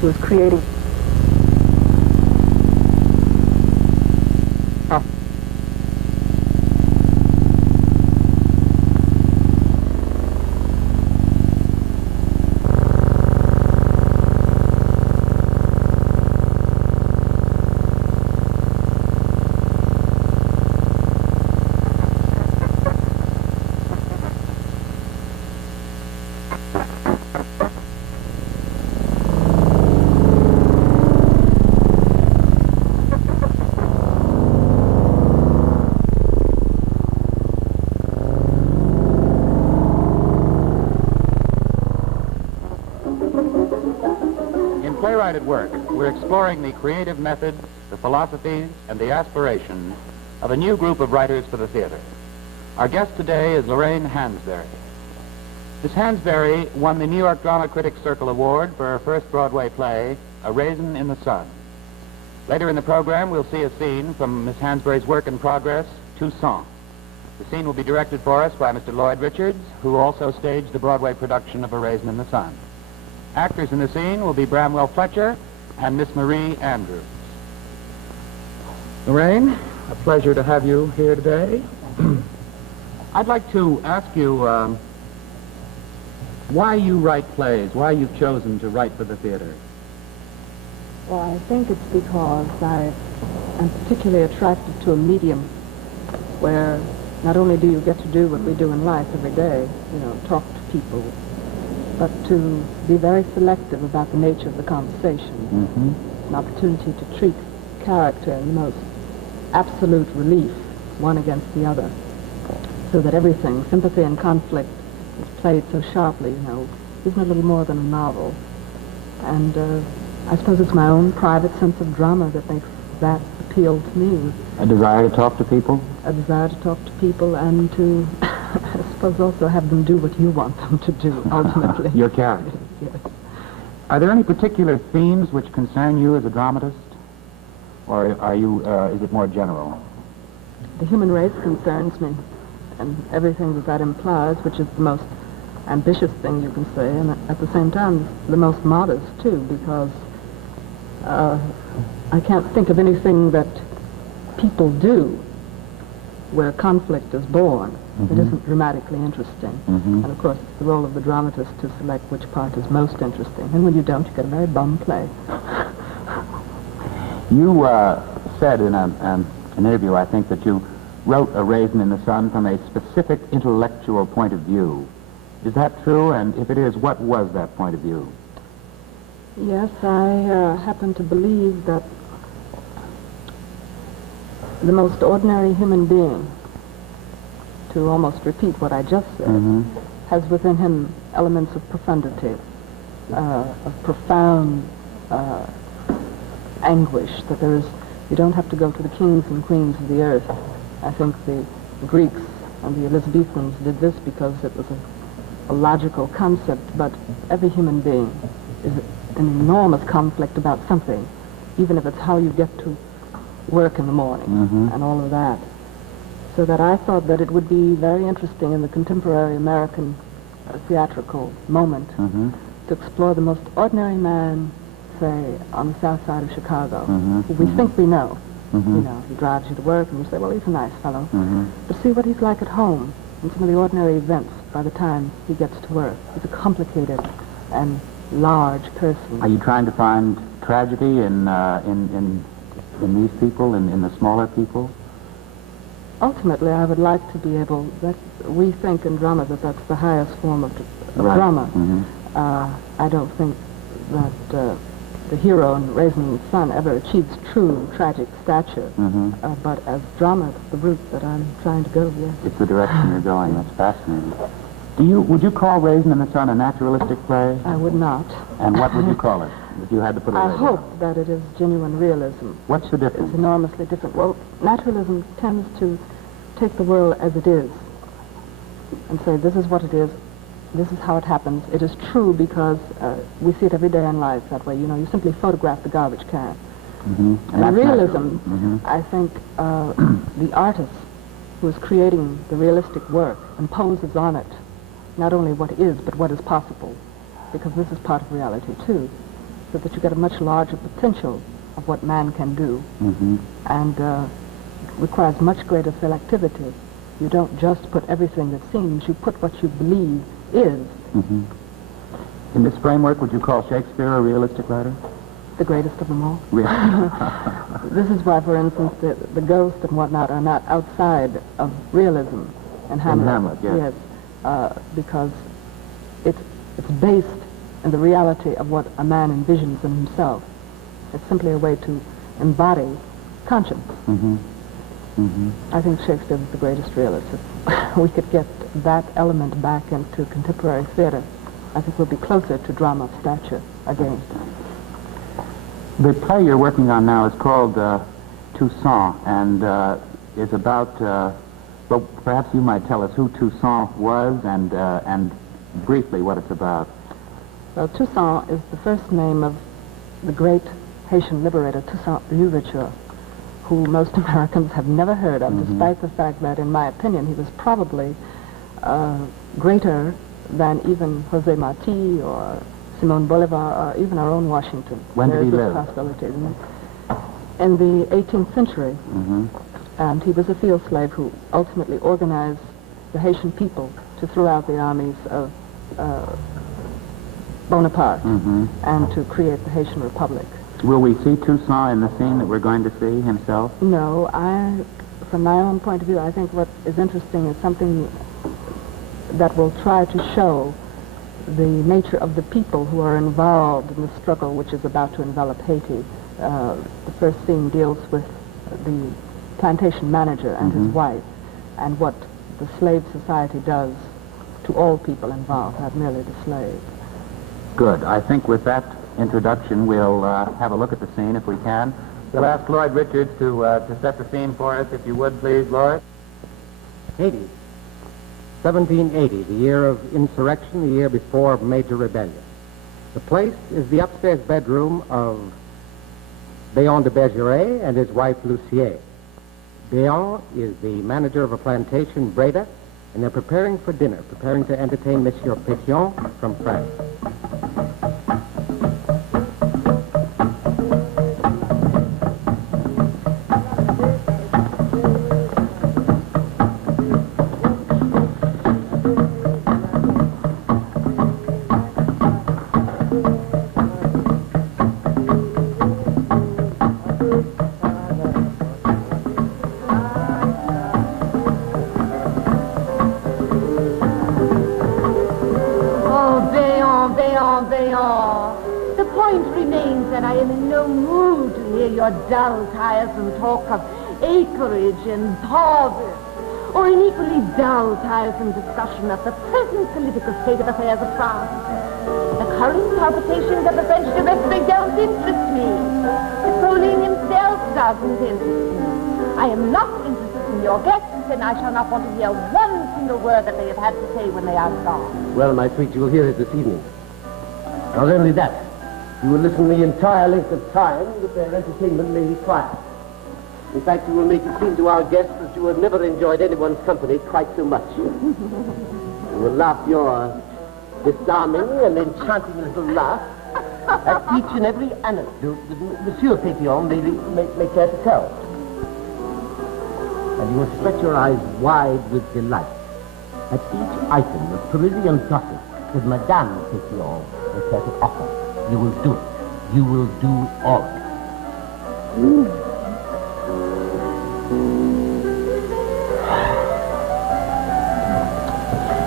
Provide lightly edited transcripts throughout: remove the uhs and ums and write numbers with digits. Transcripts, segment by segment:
who is creating... Playwright at Work, we're exploring the creative methods, the philosophies, and the aspirations of a new group of writers for the theater. Our guest today is Lorraine Hansberry. Miss Hansberry won the New York Drama Critics Circle Award for her first Broadway play, A Raisin in the Sun. Later in the program, we'll see a scene from Miss Hansberry's work in progress, Toussaint. The scene will be directed for us by Mr. Lloyd Richards, who also staged the Broadway production of A Raisin in the Sun. Actors in the scene will be Bramwell Fletcher and Miss Marie Andrews. Lorraine, a pleasure to have you here today. I'd like to ask you why you write plays, why you've chosen to write for the theater. Well, I think it's because I am particularly attracted to a medium where not only do you get to do what we do in life every day, talk to people, but to be very selective about the nature of the conversation. Mm-hmm. An opportunity to treat character in the most absolute relief, one against the other, so that everything, sympathy and conflict, is played so sharply, isn't a little more than a novel. And I suppose it's my own private sense of drama that makes that appeal to me. A desire to talk to people? A desire to talk to people and to, I suppose, also have them do what you want them to do, ultimately. Your character? Yes. Are there any particular themes which concern you as a dramatist? Or are you, is it more general? The human race concerns me, and everything that implies, which is the most ambitious thing you can say, and at the same time, the most modest, too, because I can't think of anything that people do where conflict is born. Mm-hmm. It isn't dramatically interesting. Mm-hmm. And of course, it's the role of the dramatist to select which part is most interesting. And when you don't, you get a very bum play. You said in an interview, I think, that you wrote A Raisin in the Sun from a specific intellectual point of view. Is that true? And if it is, what was that point of view? Yes, I happen to believe that the most ordinary human being, to almost repeat what I just said, Mm-hmm. has within him elements of profundity, of profound anguish, that there is, you don't have to go to the kings and queens of the earth. I think the Greeks and the Elizabethans did this because it was a logical concept, but every human being is in enormous conflict about something, even if it's how you get to work in the morning, Mm-hmm. and all of that. So that I thought that it would be very interesting in the contemporary American theatrical moment Mm-hmm. to explore the most ordinary man, say, on the south side of Chicago, Mm-hmm. who we Mm-hmm. think we know. Mm-hmm. He drives you to work, and you say, well, he's a nice fellow. Mm-hmm. But see what he's like at home, and some of the ordinary events by the time he gets to work. He's a complicated and large person. Are you trying to find tragedy in these people, in the smaller people? Ultimately, I would like to be able, that we think in drama that that's the highest form of Right. drama. Mm-hmm. I don't think that the hero in Raisin in the Sun ever achieves true tragic stature. Mm-hmm. But as drama, it's the route that I'm trying to go, yes. It's the direction you're going. That's fascinating. Would you call Raisin in the Sun a naturalistic play? I would not. And what would you call it, if you had to put a I label? hope that it is genuine realism. What's the It's difference? enormously different. Well, naturalism tends to take the world as it is and say, this is what it is, this is how it happens. It is true because we see it every day in life that way. You simply photograph the garbage can. Mm-hmm. And realism, Mm-hmm. I think the artist who is creating the realistic work imposes on it not only what is, but what is possible, because this is part of reality too. so that you get a much larger potential of what man can do, and requires much greater selectivity. You don't just put everything that seems, you put what you believe is. In this framework, would you call Shakespeare a realistic writer? The greatest of them all. Really? This is why, for instance, the ghost and whatnot are not outside of realism in Hamlet. In Hamlet, yes. Yes, because it's based in the reality of what a man envisions in himself. It's simply a way to embody conscience. I think Shakespeare was the greatest realist. If we could get that element back into contemporary theater, I think we'll be closer to drama of stature again. The play you're working on now is called Toussaint, and is about, well, perhaps you might tell us who Toussaint was and briefly what it's about. Well, Toussaint is the first name of the great Haitian liberator, Toussaint Louverture, who most Americans have never heard of, despite the fact that, in my opinion, he was probably greater than even Jose Marti or Simon Bolivar or even our own Washington. When did he live? Possibility, isn't it? In the 18th century. And he was a field slave who ultimately organized the Haitian people to throw out the armies of Bonaparte and to create the Haitian Republic. Will we see Toussaint in the scene that we're going to see himself? No, from my own point of view, I think what is interesting is something that will try to show the nature of the people who are involved in the struggle which is about to envelop Haiti. The first scene deals with the plantation manager and his wife, and what the slave society does to all people involved, not merely the slave. Good. I think with that introduction, we'll have a look at the scene if we can. We'll ask Lloyd Richards to set the scene for us, if you would, please, Lloyd. Haiti, 1780, the year of insurrection, the year before major rebellion. The place is the upstairs bedroom of Béon de Bergeret and his wife Lucier. Béon is the manager of a plantation, Breda, and they're preparing for dinner, preparing to entertain Monsieur Pétion from France. The point remains that I am in no mood to hear your dull, tiresome talk of acreage and harvest, or an equally dull, tiresome discussion of the present political state of affairs of France. The current palpitations of the French directory don't interest me. Napoleon himself doesn't interest me. I am not interested in your guests, and I shall not want to hear one single word that they have had to say when they are gone. Well, my sweet, you will hear it this evening. Not only that, you will listen the entire length of time that their entertainment may require. In fact, you will make it seem to our guests that you have never enjoyed anyone's company quite so much. You will laugh your disarming and enchanting little laugh at each and every anecdote that Monsieur Pétion may care to tell. And you will stretch your eyes wide with delight at each item of Parisian gossip that Madame Pétion has care to offer. You will do it. You will do all of it.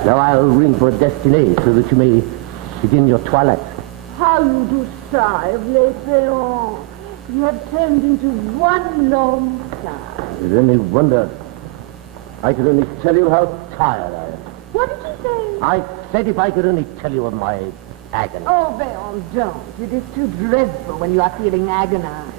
Now I'll ring for a destiné so that you may begin your toilette. How you do sigh of Les Péons. You have turned into one long sigh. Is it any wonder? I could only tell you how tired I am. What did you say? I said if I could only tell you of my agony. Oh, Béon, don't. It is too dreadful when you are feeling agonized.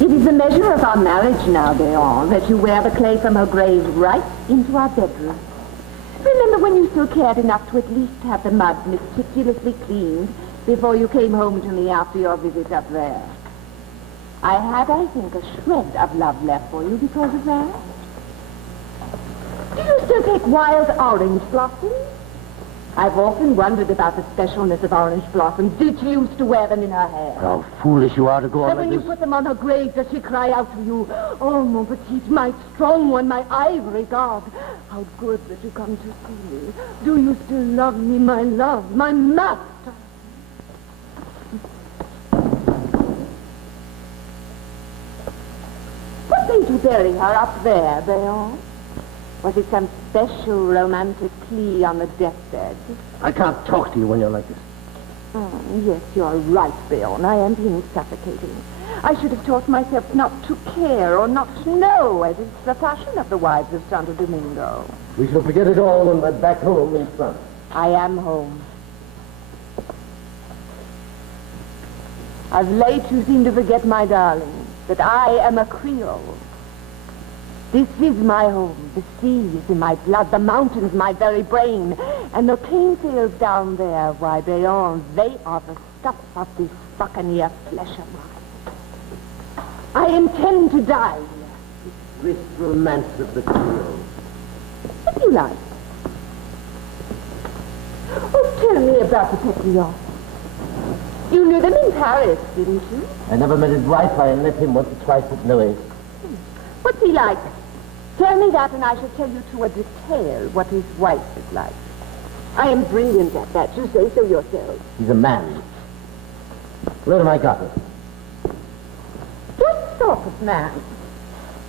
It is the measure of our marriage now, Béon, that you wear the clay from her grave right into our bedroom. Remember when you still cared enough to at least have the mud meticulously cleaned before you came home to me after your visit up there. I had, I think, a shred of love left for you because of that. Do you still take wild orange blossoms? I've often wondered about the specialness of orange blossoms. Did she used to wear them in her hair? How foolish you are to go on And like when you this. put them on her grave, does she cry out to you, "Oh, mon petit, my strong one, my ivory god, how good that you come to see me. Do you still love me, my love, my master?" What made you bury her up there, Béon? Was it some special romantic plea on the deathbed? I can't talk to you when you're like this. Oh, yes, you're right, Béon. I am being suffocating. I should have taught myself not to care or not to know, as is the fashion of the wives of Santo Domingo. We shall forget it all when we're back home in France. I am home. Of late you seem to forget, my darling, that I am a Creole. This is my home. The sea is in my blood, the mountains my very brain, and the cane fields down there, why, Béon, they are the stuff of this buccaneer flesh of mine. I intend to die here. This romance of the Creole. If you like. Oh, tell me about the Pétillon. You knew them in Paris, didn't you? I never met his wife. I met him once or twice at Noé. What's he like? Tell me that and I shall tell you to a detail what his wife is like. I am brilliant at that. You say so yourself. He's a man. Where am I got him? What sort of man?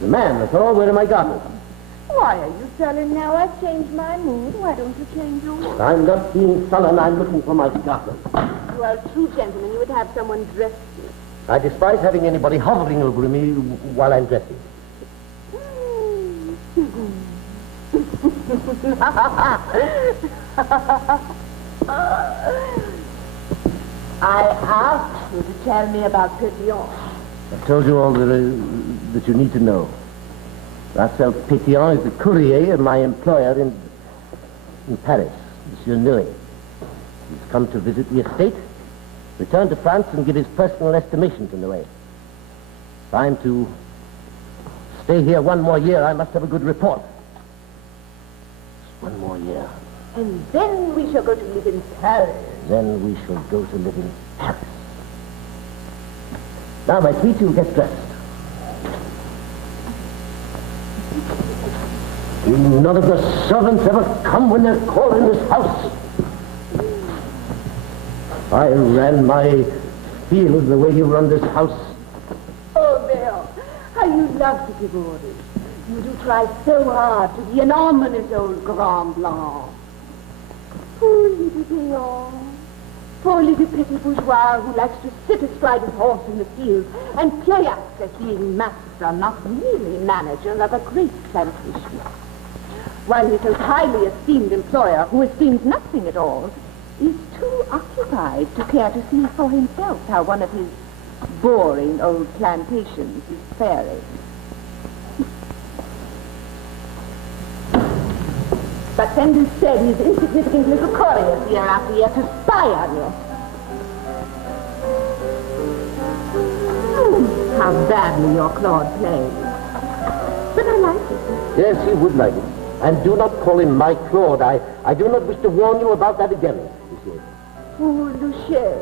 The man, that's all. Where am I got him? Why are you sullen now? I've changed my mood. Why don't you change yours? I'm not being sullen. I'm looking for my Scotland. You are a true gentleman. You would have someone dress you. I despise having anybody hovering over me while I'm dressing. I asked you to tell me about Pétillon. I've told you all that you need to know. Marcel Pétillon is the courier of my employer in Paris, Monsieur Neuilly. He's come to visit the estate, return to France, and give his personal estimation to Neuilly. If I'm to stay here one more year, I must have a good report. Just one more year. And then we shall go to live in Paris. Then we shall go to live in Paris. Now, my sweet, you get dressed. None of the servants ever come when they're called in this house. I ran my field the way you run this house. Oh, Bill, how you love to give orders. You do try so hard to be an ominous old Grand Blanc. Poor little Bill. Poor little petit bourgeois who likes to sit astride his horse in the field and play acts as being master, not really manager of a great plantation. While his highly esteemed employer, who esteems nothing at all, is too occupied to care to see for himself how one of his boring old plantations is faring. But then instead his insignificant little couriers year after year to spy on you. How badly your Claude plays. But I like it. Yes, he would like it. And do not call him my Claude. I do not wish to warn you about that again, monsieur. Poor Luchet.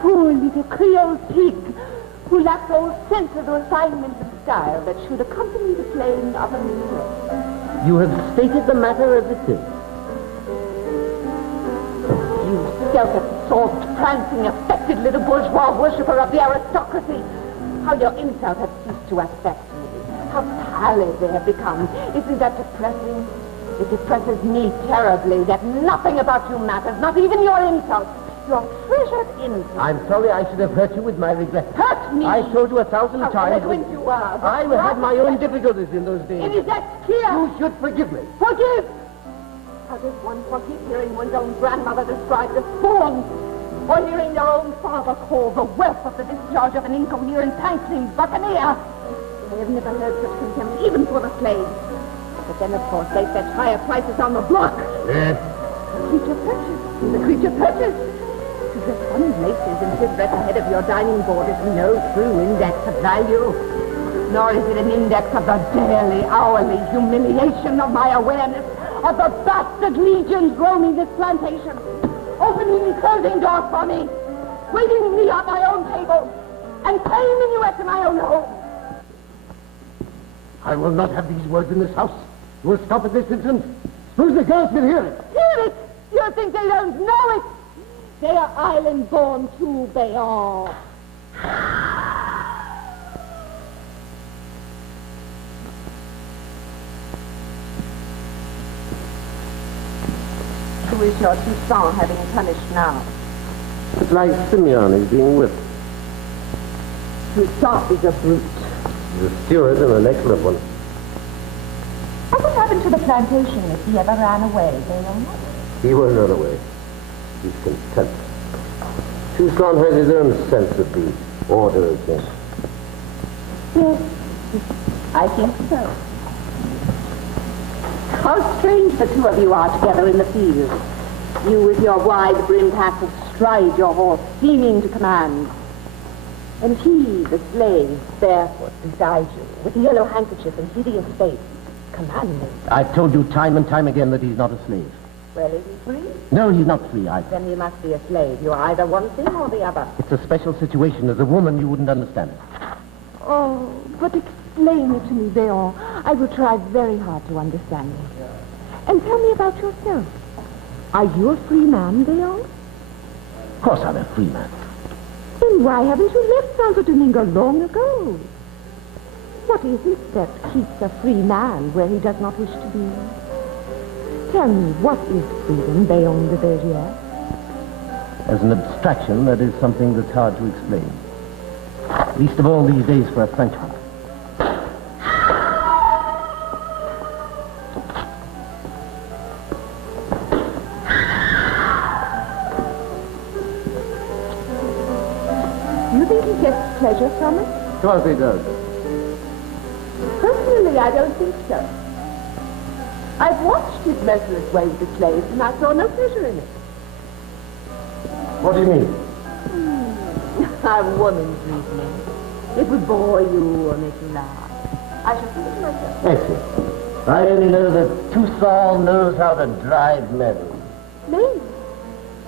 Poor little Creole pig, who lacks all sense of the refinement of style that should accompany the playing of a music. You have stated the matter as it is. You self-absorbed, prancing, affected little bourgeois worshipper of the aristocracy. How your insults have ceased to affect me. How pallid they have become. Isn't that depressing? It depresses me terribly that nothing about you matters, not even your insults. Your treasured insults. I'm sorry I should have hurt you with my regret. Hurt me? I told you 1,000 How times. eloquent you are. I had my own difficulties in those days. It is that clear. You should forgive me. Forgive! How does one forgive hearing one's own grandmother described as born? Or hearing their own father called the wealth of the discharge of an incoherent, pantling buccaneer? I have never heard such contempt, even for the slaves. But then, of course, they set higher prices on the block. Yes. The creature purchased. To The sun laces and shivers ahead of your dining board is no true index of value. Nor is it an index of the daily, hourly humiliation of my awareness of the bastard legions roaming this plantation, opening and closing doors for me, waiting me at my own table, and paying minuet to my own home. I will not have these words in this house. You will stop at this instant. Suppose the girls can hear it. Hear it? You think they don't know it? They are island-born too, they are. Who is your Toussaint having punished now? It's like Simeon is being whipped. Toussaint is a brute. He's a steward and an excellent one. What happened to the plantation if he ever ran away, Bayonne? He won't run away. He's content. Toussaint has his own sense of the order of things. Yes, I think so. How strange the two of you are together in the field. You with your wide-brimmed hat astride your horse, seeming to command. And he, the slave, barefoot beside you, with the yellow handkerchief and hideous face, commanding. I've told you time and time again that he's not a slave. Well, is he free? No, he's not free either. Then he must be a slave. You're either one thing or the other. It's a special situation. As a woman, you wouldn't understand it. Oh, but explain it to me, Bayonne. I will try very hard to understand it. And tell me about yourself. Are you a free man, Bayonne? Of course I'm a free man. Then why haven't you left Santo Domingo long ago? What is it that keeps a free man where he does not wish to be? Tell me, what is freedom, Bayonne de Bergère? As an abstraction, that is something that's hard to explain. Least of all these days for a Frenchman. You think he gets pleasure from it? Of course he does. Personally, I don't think so. I've watched his merciless way with the slaves, and I saw no pleasure in it. What do you mean? A woman's reasoning. It would bore you or make you laugh. I shall think it myself. Excellent. I only know that Toussaint knows how to drive men. Men?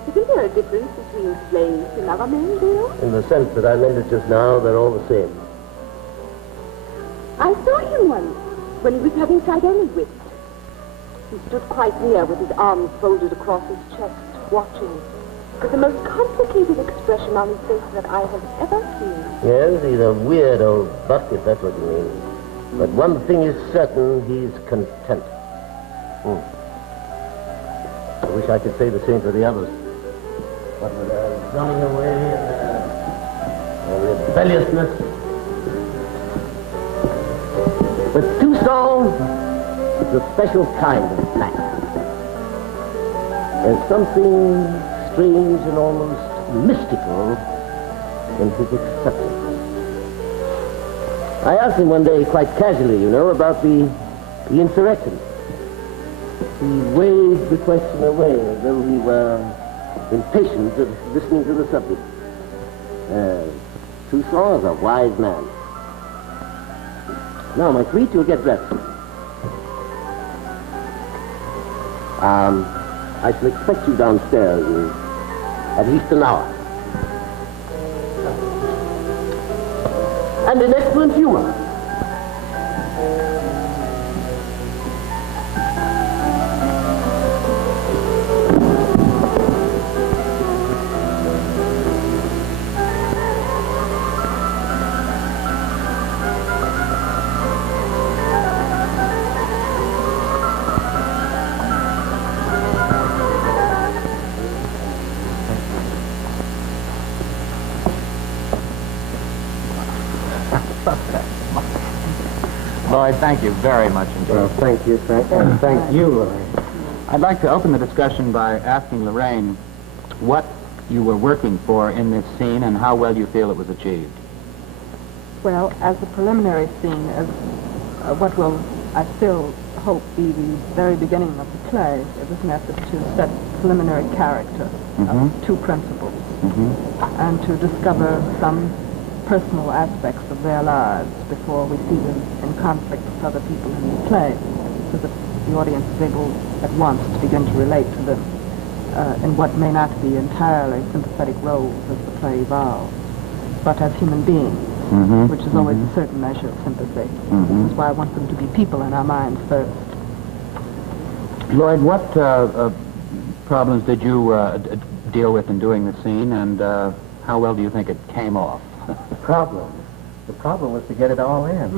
Isn't there a difference between slaves and other men, Bill? In the sense that I meant it just now, they're all the same. I saw him once when he was having Sidoni whipped. He stood quite near with his arms folded across his chest, watching, with the most complicated expression on his face that I have ever seen. Yes, he's a weird old buck, if that's what you mean. But one thing is certain, he's content. I wish I could say the same for the others. But with their running away and their rebelliousness. But Toussaint is a special kind of black. There's something strange and almost mystical in his acceptance. I asked him one day, quite casually, about the insurrection. He waved the question away as though he were impatient of listening to the subject. Toussaint is a wise man. Now, my sweet, you'll get dressed. I shall expect you downstairs in at least an hour. And in excellent humor. Lloyd, thank you very much indeed. Well, thank you, Frank, and thank you, Lorraine. I'd like to open the discussion by asking Lorraine what you were working for in this scene and how well you feel it was achieved. Well, as a preliminary scene, as what will, I still hope, be the very beginning of the play, it was an effort to set preliminary character of two principals, and to discover some personal aspects of their lives before we see them in conflict with other people in the play, so that the audience is able at once to begin to relate to them in what may not be entirely sympathetic roles as the play evolves, but as human beings, which is always a certain measure of sympathy. This is why I want them to be people in our minds first. Lloyd, what problems did you deal with in doing the scene, and how well do you think it came off? The problem was to get it all in.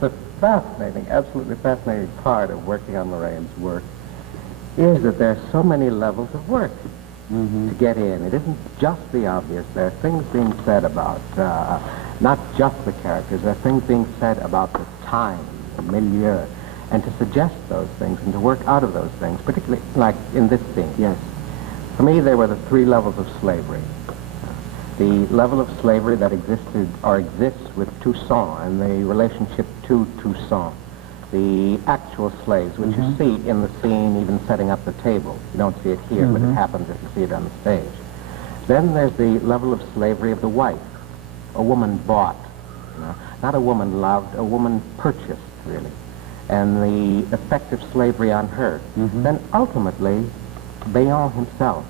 The fascinating, absolutely fascinating part of working on Lorraine's work is that there are so many levels of work to get in. It isn't just the obvious. There are things being said about not just the characters. There are things being said about the time, the milieu, and to suggest those things and to work out of those things, particularly like in this scene. Yes. For me, there were the three levels of slavery. The level of slavery that existed or exists with Toussaint and the relationship to Toussaint. The actual slaves, which you see in the scene even setting up the table. You don't see it here, but it happens if you see it on the stage. Then there's the level of slavery of the wife, a woman bought, you know, not a woman loved, a woman purchased, really, and the effect of slavery on her. Then ultimately, Bayon himself,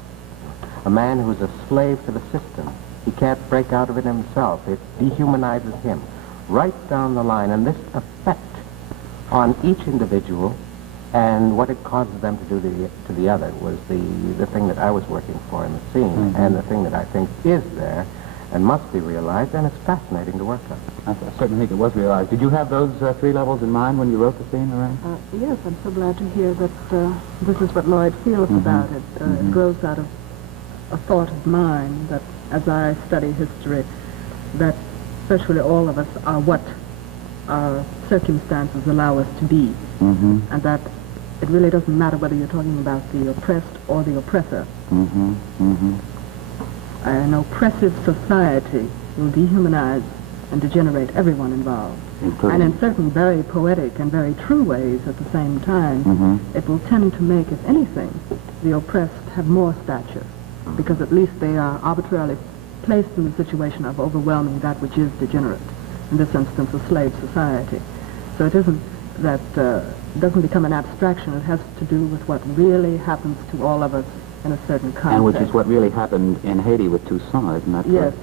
a man who's a slave to the system. He can't break out of it himself. It dehumanizes him right down the line, and this effect on each individual and what it causes them to do to the other was the thing that I was working for in the scene, and the thing that I think is there and must be realized, and it's fascinating to work on. I certainly think it was realized. Did you have those three levels in mind when you wrote the scene, Lorraine? Yes, I'm so glad to hear that this is what Lloyd feels about it. It grows out of a thought of mine that as I study history, that virtually all of us are what our circumstances allow us to be, and that it really doesn't matter whether you're talking about the oppressed or the oppressor. An oppressive society will dehumanize and degenerate everyone involved. And in certain very poetic and very true ways at the same time, it will tend to make, if anything, the oppressed have more stature, because at least they are arbitrarily placed in the situation of overwhelming that which is degenerate, in this instance a slave society. So it isn't that, it doesn't become an abstraction, it has to do with what really happens to all of us in a certain context. And which is what really happened in Haiti with Toussaint, isn't that yes, correct?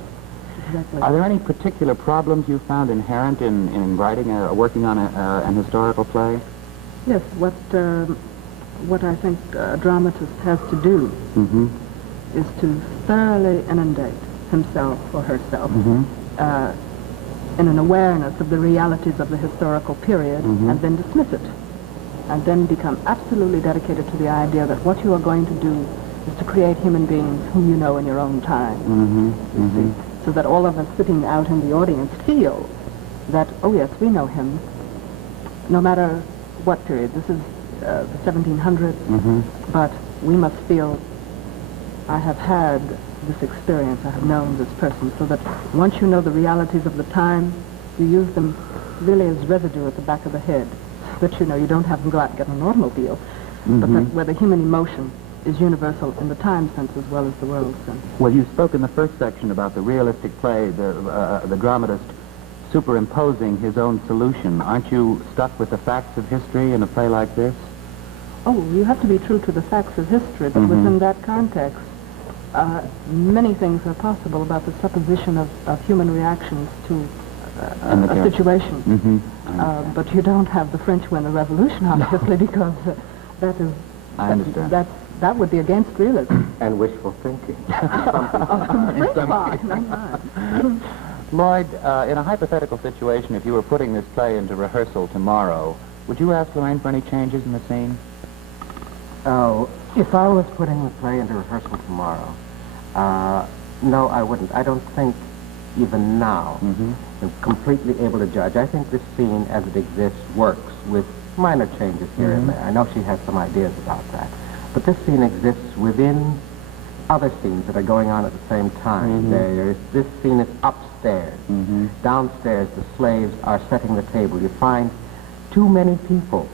exactly. Are there any particular problems you found inherent in writing, working on an historical play? Yes, what I think a dramatist has to do is to thoroughly inundate himself or herself in an awareness of the realities of the historical period, and then dismiss it, and then become absolutely dedicated to the idea that what you are going to do is to create human beings whom you know in your own time, you see, so that all of us sitting out in the audience feel that, oh yes, we know him, no matter what period. This is the 1700s, but we must feel, I have had this experience, I have known this person, so that once you know the realities of the time, you use them really as residue at the back of the head, so that you know you don't have them go out and get an automobile, but that where the human emotion is universal in the time sense as well as the world sense. Well, you spoke in the first section about the realistic play, the dramatist superimposing his own solution. Aren't you stuck with the facts of history in a play like this? Oh, you have to be true to the facts of history, but within that context, many things are possible about the supposition of human reactions to a situation. But you don't have the French win the revolution, obviously, because that is... I understand. That would be against realism. And wishful thinking. Lloyd, in a hypothetical situation, if you were putting this play into rehearsal tomorrow, would you ask Lorraine for any changes in the scene? Oh, if I was putting the play into rehearsal tomorrow, no, I wouldn't. I don't think even now I'm completely able to judge. I think this scene as it exists works with minor changes here and there. I know she has some ideas about that. But this scene exists within other scenes that are going on at the same time. This scene is upstairs. Downstairs, the slaves are setting the table. You find too many people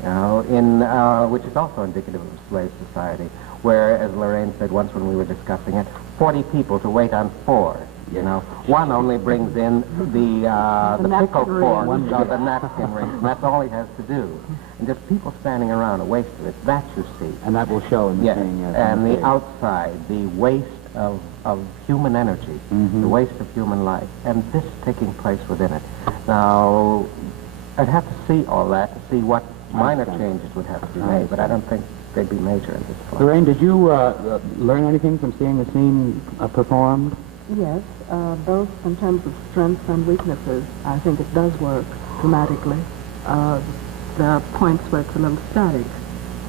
Which is also indicative of slave society, where, as Lorraine said once when we were discussing it, 40 people to wait on 4. One only brings in the pickle fork, the napkin ring. That's all he has to do. And just people standing around, a waste of it. That you see. And that will show in the thing. And the outside, the waste of human energy, the waste of human life, and this taking place within it. Now, I'd have to see all that to see what minor changes would have to be made, but I don't think they'd be major at this point. Lorraine, did you learn anything from seeing the scene performed? Yes, both in terms of strengths and weaknesses. I think it does work dramatically. There are points where it's a little static,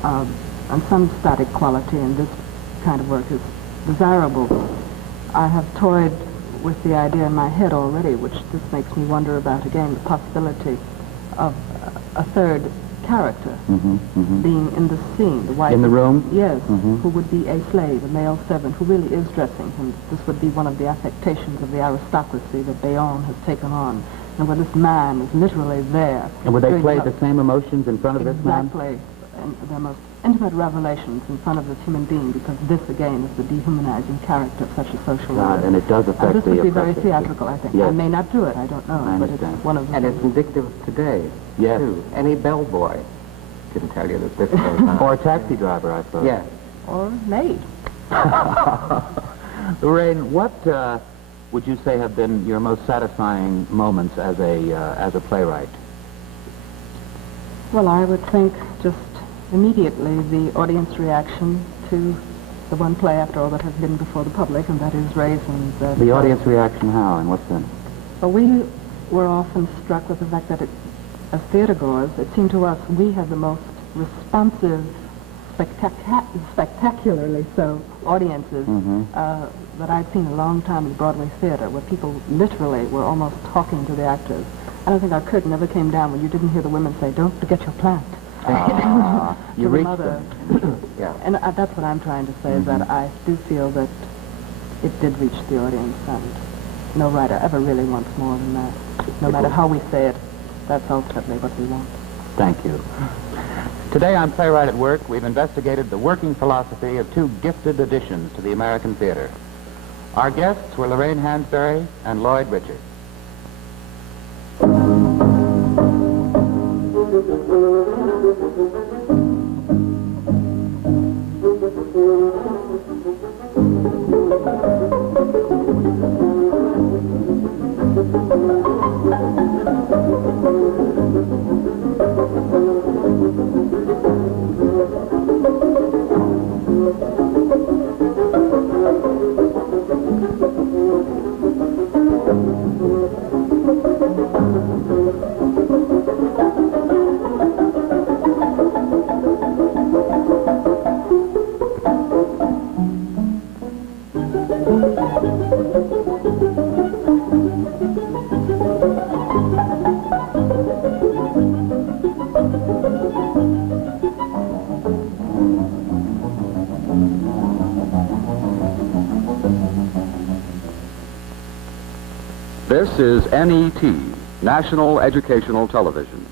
and some static quality in this kind of work is desirable. I have toyed with the idea in my head already, which this makes me wonder about again, the possibility of a third character being in the scene. The wife in the room? Yes, who would be a slave, a male servant, who really is dressing him. This would be one of the affectations of the aristocracy that Bayonne has taken on. And where this man is literally there. And would they play the same emotions in front of this man? Exactly. And their most intimate revelations in front of this human being, because this, again, is the dehumanizing character of such a social order. And it does affect this would be very oppressive. theatrical, I think. Yes. I may not do it, I don't know. But it's one of the And it's indicative of today, Yes. too. Any bellboy can tell you that this goes on. Or a taxi driver, I suppose. Yes. Or maid. Lorraine, what would you say have been your most satisfying moments as a playwright? Well, I would think just immediately the audience reaction to the one play, after all, that has been before the public, and that is Raisins. The audience reaction, how, and what sense? Well, we were often struck with the fact that as theatergoers, it seemed to us we had the most responsive, spectacularly so, audiences that I'd seen a long time in Broadway theater, where people literally were almost talking to the actors. I don't think our curtain ever came down when you didn't hear the women say, "Don't forget your plant." You to the reached mother. them. Yeah. And that's what I'm trying to say, is that I do feel that it did reach the audience, and no writer ever really wants more than that. No matter how we say it, that's ultimately what we want. Thank you. Today on Playwright at Work, we've investigated the working philosophy of 2 gifted additions to the American theater. Our guests were Lorraine Hansberry and Lloyd Richards. This is NET, National Educational Television.